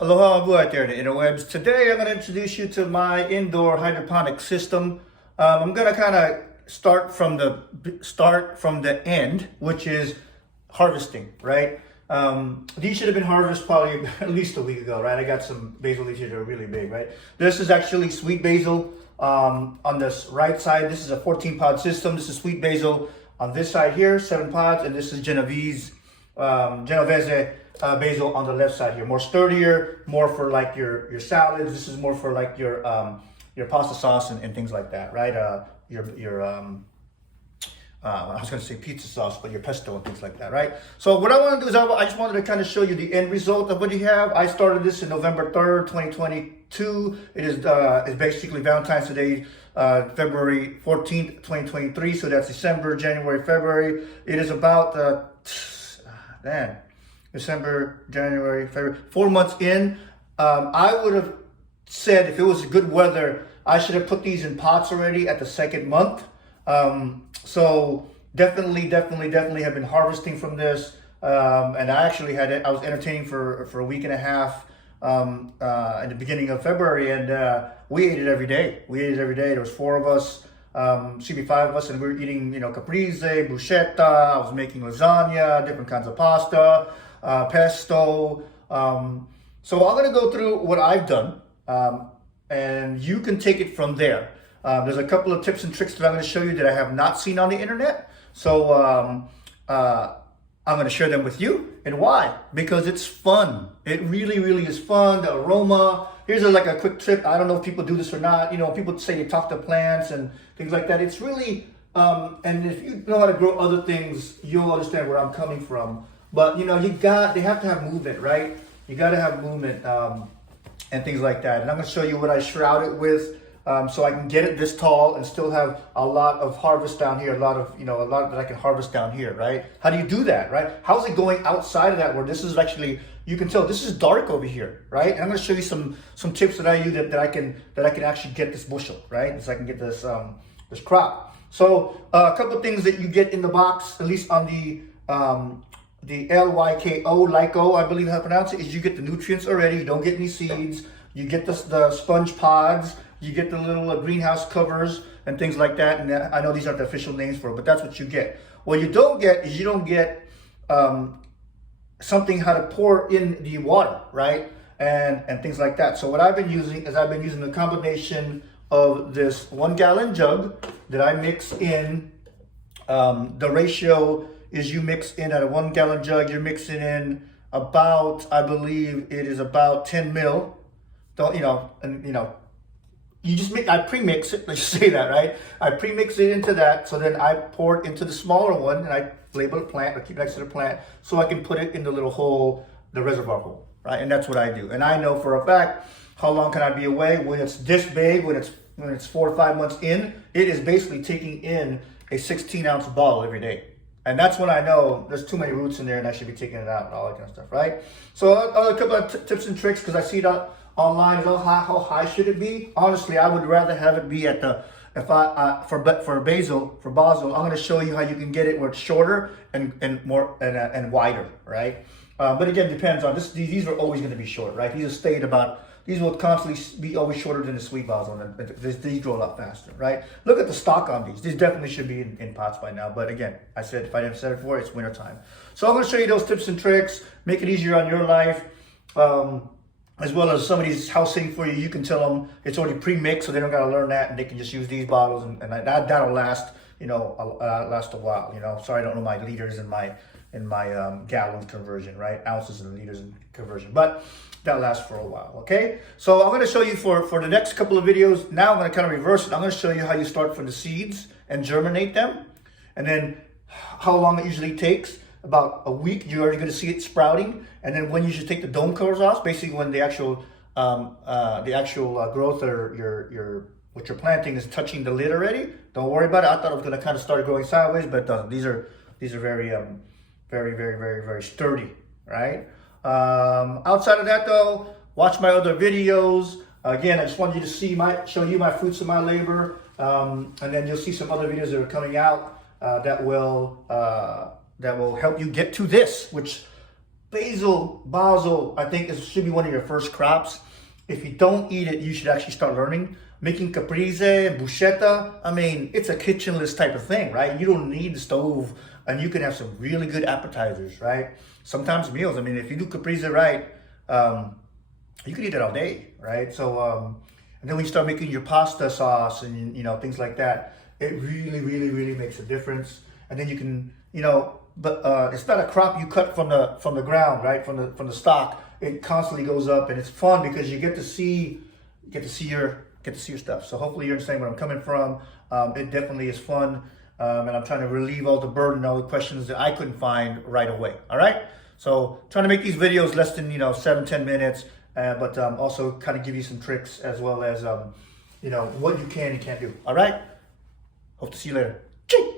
Aloha Abu out there in the interwebs. Today I'm going to introduce you to my indoor hydroponic system. I'm going to kind of start from the end, which is harvesting, right? These should have been harvested probably at least a week ago, right? I got some basil leaves here that are really big, right? This is actually sweet basil on this right side. This is a 14 pod system. This is sweet basil on this side here, 7 pods, and this is Genovese basil on the left side here. More sturdier, more for like your salads. This is more for like your pasta sauce and things like that, right? I was going to say pizza sauce, but your pesto and things like that, right? So what I want to do is I just wanted to kind of show you the end result of what you have. I started this in November 3rd, 2022. It is it's basically Valentine's Day, February 14th, 2023. So that's December, January, February. It is about, December, January, February, 4 months in. I would have said if it was good weather, I should have put these in pots already at the second month. So definitely have been harvesting from this. And I actually I was entertaining for a week and a half in the beginning of February, and we ate it every day. There was 4 of us, should be 5 of us, and we were eating, caprese, bruschetta. I was making lasagna, different kinds of pasta, pesto. So I'm going to go through what I've done, and you can take it from there. There's a couple of tips and tricks that I'm going to show you that I have not seen on the internet. So I'm going to share them with you. And why? Because it's fun. It really is fun. The aroma. Here's like a quick tip. I don't know if people do this or not. People say they talk to plants and things like that. It's really, and if you know how to grow other things, you'll understand where I'm coming from. But they have to have movement, right? You got to have movement and things like that. And I'm going to show you what I shroud it with. So I can get it this tall and still have a lot of harvest down here, a lot that I can harvest down here, right? How do you do that, right? How's it going outside of that where this is actually, you can tell this is dark over here, right? And I'm going to show you some tips that I use that I can actually get this bushel, right? So I can get this this crop. So a couple of things that you get in the box, at least on the LYKO, I believe how to pronounce it, is you get the nutrients already. You don't get any seeds. You get the sponge pods. You get the little greenhouse covers and things like that. And I know these aren't the official names for it, but that's what you get. What you don't get is you don't get something how to pour in the water, right? And things like that. So what I've been using is a combination of this 1 gallon jug that I mix in. The ratio is you mix in at a 1 gallon jug, you're mixing in about, I believe it is about 10 mil. I pre-mix it, let's say that, right? I pre-mix it into that, so then I pour it into the smaller one, and I label it plant, or keep it next to the plant, so I can put it in the little hole, the reservoir hole, right? And that's what I do. And I know for a fact, how long can I be away? When it's this big, when it's 4 or 5 months in, it is basically taking in a 16-ounce bottle every day. And that's when I know there's too many roots in there and I should be taking it out and all that kind of stuff, right? So a couple of tips and tricks, because I see that online, how high should it be? Honestly, I would rather have it be at for basil, I'm going to show you how you can get it where it's shorter and more and wider, right? But again, depends on this. These are always going to be short, right? These will constantly be always shorter than the sweet basil, and these grow a lot faster, right? Look at the stock on these. These definitely should be in pots by now. But again, I said if I didn't say it before, it's winter time. So I'm going to show you those tips and tricks, make it easier on your life. As well as somebody's housing for you, you can tell them it's already pre-mixed, so they don't got to learn that, and they can just use these bottles, and that'll last, last a while. Sorry, I don't know my liters in my gallon conversion, right? Ounces and liters in conversion, but that lasts for a while. Okay, so I'm going to show you for the next couple of videos. Now I'm going to kind of reverse it. I'm going to show you how you start from the seeds and germinate them, and then how long it usually takes. About a week, you're already going to see it sprouting, and then when you should take the dome covers off, basically when the actual growth or what you're planting is touching the lid already. Don't worry about it. I thought it was going to kind of start growing sideways, but it doesn't. These are very sturdy, right? Outside of that, though, watch my other videos. Again, I just wanted you to show you my fruits of my labor, and then you'll see some other videos that are coming out that will help you get to this, which Basil, I think it should be one of your first crops. If you don't eat it, you should actually start learning. Making caprese, bruschetta, I mean, it's a kitchenless type of thing, right? You don't need the stove, and you can have some really good appetizers, right? Sometimes meals, I mean, if you do caprese right, you can eat it all day, right? So, and then when you start making your pasta sauce and, you know, things like that, it really, really, really makes a difference. And then you can, you know, but it's not a crop you cut from the ground, right? From the stalk. It constantly goes up, and it's fun because you get to see your stuff. So hopefully you understand where I'm coming from. It definitely is fun, and I'm trying to relieve all the burden, all the questions that I couldn't find right away. All right. So trying to make these videos less than 7-10 minutes, but also kind of give you some tricks as well as what you can and can't do. All right. Hope to see you later. Ching!